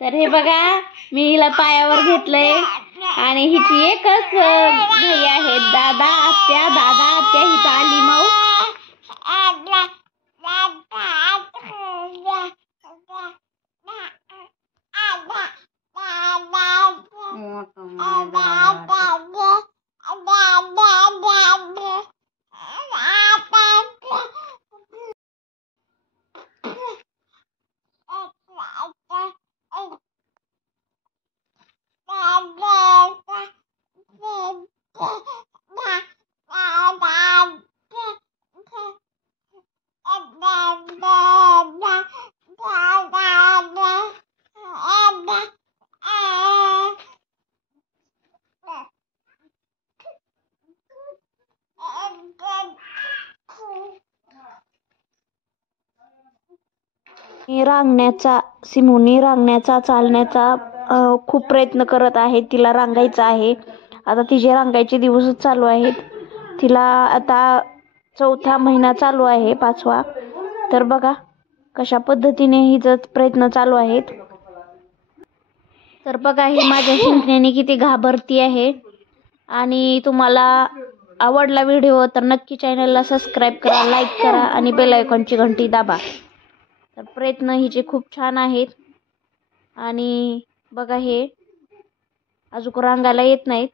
तर हे बघा मी हिला पायावर घेतलंय आणि हिची एकच घरी आहे, दादा आत्या हिथं आली माऊ. सिमोनी रांगण्याचा चालण्याचा खूप प्रयत्न करत आहे. तिला रांगायचं आहे. आता तिचे रांगायचे दिवस चालू आहेत. तिला आता 4था महिना चालू आहे, 5वा. तर बघा कशा पद्धतीने हिचा प्रयत्न चालू आहेत. तर बघा ही माझ्या शिंकण्याने किती घाबरती आहे. आणि तुम्हाला आवडला व्हिडिओ तर नक्की चॅनलला सबस्क्राईब करा, लाईक करा आणि बेल आयकॉनची घंटी दाबा. तर प्रयत्न हिचे खूप छान आहेत. आणि बघा हे अजून रांगायला येत नाहीत,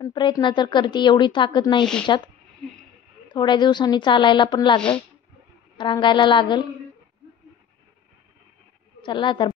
पण प्रयत्न तर करते. एवढी ताकद नाही तिच्यात. थोड्या दिवसांनी चालायला पण लागल, रांगायला लागल. चला तर